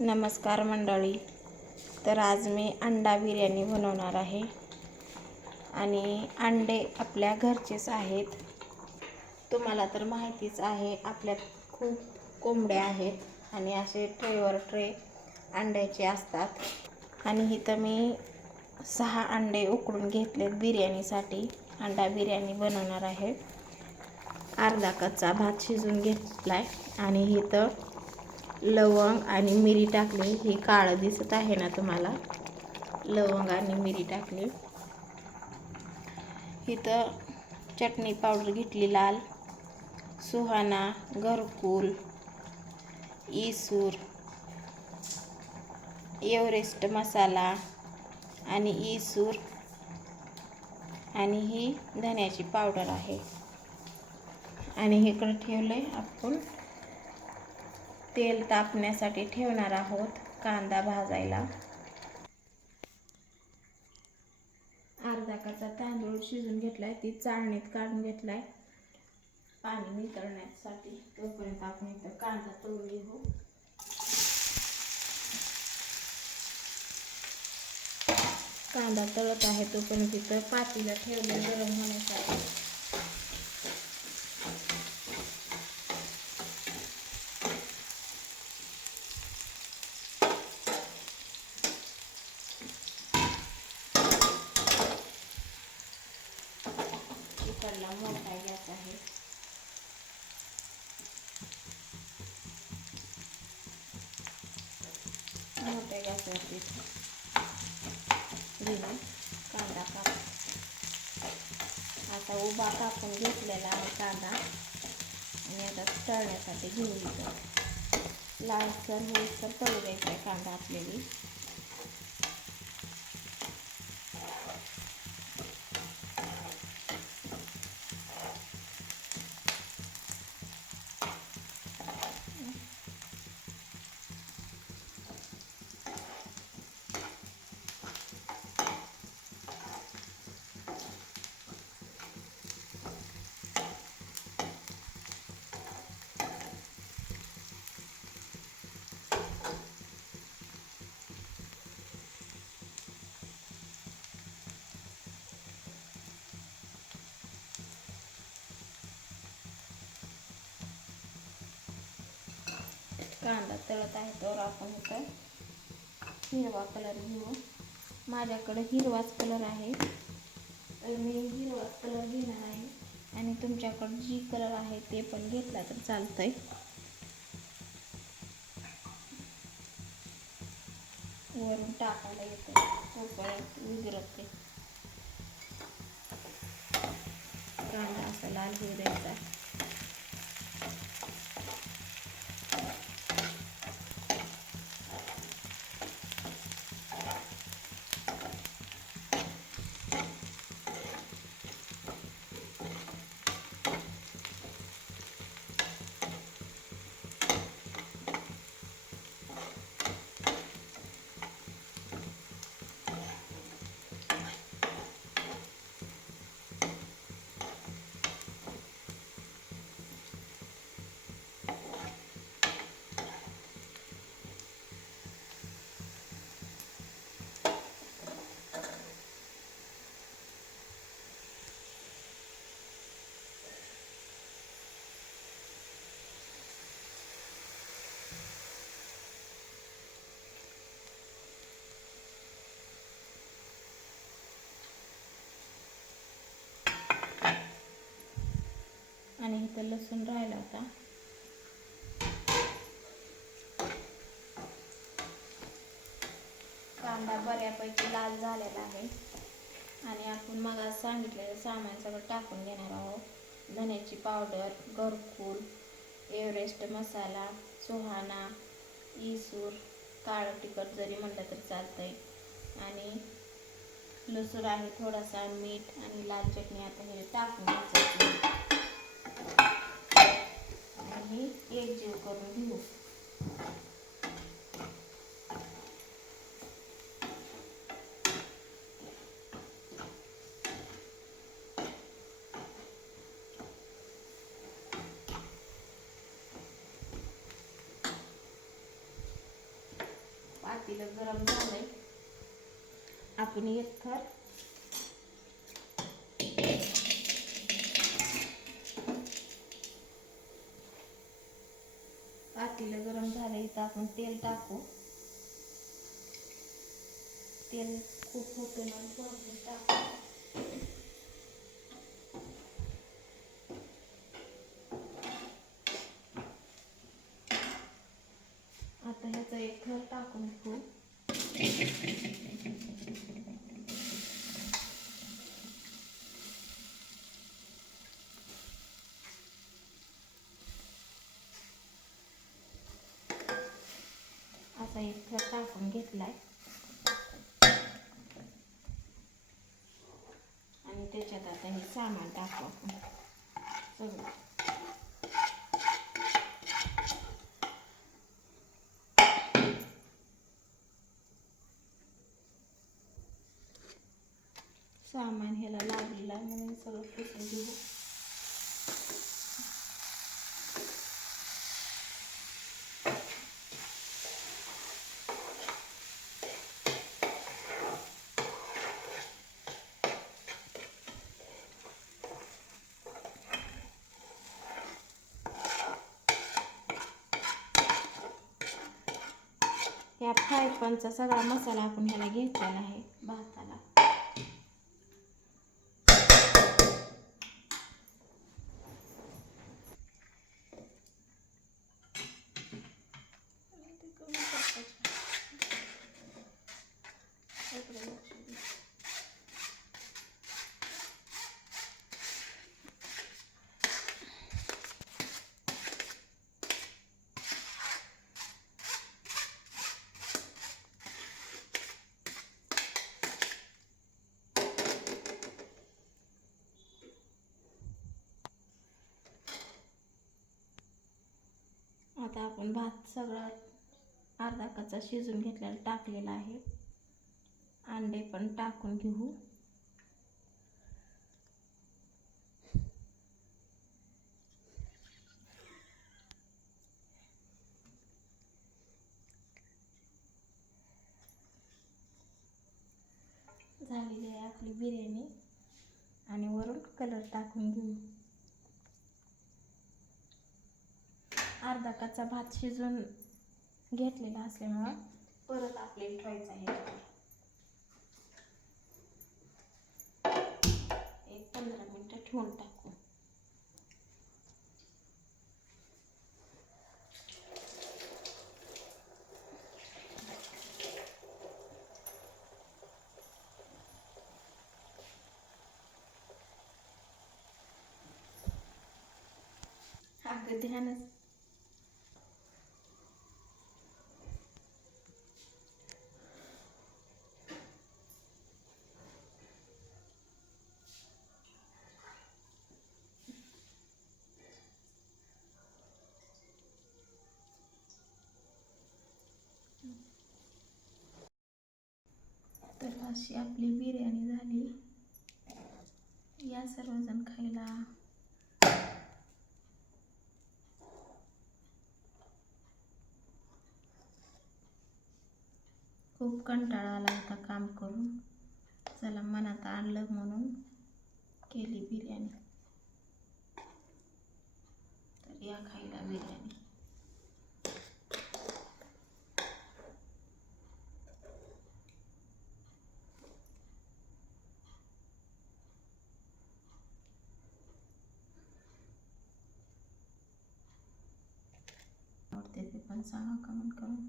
नमस्कार मंडळी. तर आज मी अंडा बिर्याणी बनवणार आहे आणि अंडे आपल्या घरचेच आहेत. तुम्हाला तर माहितीच आहे, आपल्यात खूप कोंबड्या आहेत आणि असे ट्रेवर ट्रे अंड्याचे असतात. आणि इथं मी 6 अंडे उकडून घेतलेत बिर्याणीसाठी. अंडा बिर्याणी बनवणार आहे. अर्धा कच्चा भात शिजून घेतलाय आणि इथं लवंग आणि मिरी टाकली. ही काळं दिसत आहे ना तुम्हाला, लवंग आणि मिरी टाकली. इथं चटणी पावडर घेतली लाल, सुहाना, घरकुल, इसूर, एव्हरेस्ट मसाला आणि इसूर आणि ही धन्याची पावडर आहे. आणि इकडं ठेवलंय आपण तेल तापण्यासाठी ठेवणार आहोत कांदा भाजायला. अर्धा कच्चा तांदूळ शिजून घेतलाय, ती चाळणीत काढून घेतलाय पाणी नितळण्यासाठी. तोपर्यंत आपण इथं कांदा तळून घेऊ. कांदा तळत आहे तोपर्यंत इथं पातेलं ठेवलं गरम होण्यासाठी. इकडला मोठा गॅस आहे. मोठ्या गॅसवरती घेऊन कांदा काप. आता उभा कापून घेतलेला आहे कांदा आणि आता तळण्यासाठी घेऊ. इथं लालसर होईसर तळू द्यायचा आहे कांदा आपल्याला. कांदा तळत आहे तर आपण इथं हिरवा कलर घेऊ. माझ्याकडे हिरवाच कलर आहे तर मी हिरवाच कलर घेणार आहे. आणि तुमच्याकडे जी कलर आहे ते पण घेतला तर चालतंय. वरून टाकायला येतं तोपर्यंत विघरते. कांदा असा लाल होऊ द्यायचा. आणि इथं लसूण राहिला होता. कांदा बऱ्यापैकी लाल झालेला आहे आणि आपण मग आज सांगितलेलं सामान सगळं टाकून घेणार आहोत. धन्याची पावडर, घरकुल, एव्हरेस्ट मसाला, सुहाना, इसूर, काळं तिखट जरी म्हटलं तर चालतंय आणि लसूण आहे थोडासा, मीठ आणि लाल चटणी. आता हे टाकून घ्यायचं आणि एकजीव करून घेऊ. पातेलं गरम झालंय. आपण एक थर पातेलं गरम झालंय तर आपण तेल टाकू. तेल खूप होतं ना, भरपूर टाकू. आता ह्याचा एक थर टाकून घेऊ. असा एक थर टाकून घेतलाय आणि त्याच्यात आता हे सामान टाकू आपण सगळं. सामान ह्याला लागलेलं आहे म्हणून सगळं पुसून घेऊ. या फ्रायपॅनचा सगळा मसाला आपण ह्याला घेतलेला आहे भाताला. आता आपण भात सगळा अर्धा कच्चा शिजून घेतलेला टाकलेला आहे. अंडे पण टाकून घेऊ. झालेली आहे आपली बिर्याणी आणि वरून कलर टाकून घेऊ. अर्धा कच्चा भात शिजून घेतलेला असल्यामुळं परत आपल्याला ठेवायचा आहे. एक 15 मिनिटं ठेवून टाकू. अगं ध्यानच. तर अशी आपली बिर्याणी झाली. या सर्वजण खायला. खूप कंटाळा आला होता काम करून. चला मनात आणलं म्हणून केली बिर्याणी. तर या खायला बिर्याणी. आवडते ते पण सांगा कमेंट करून.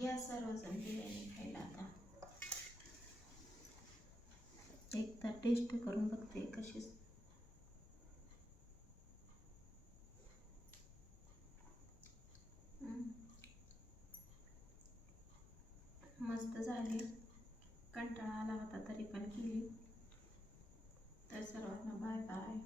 या सर्वजण बिर्याणी खायला आता. एकदा टेस्ट करून बघते कशी. मस्त झाली. कंटाळा आला होता तरी पण केली. तर सर्वांना बाय बाय.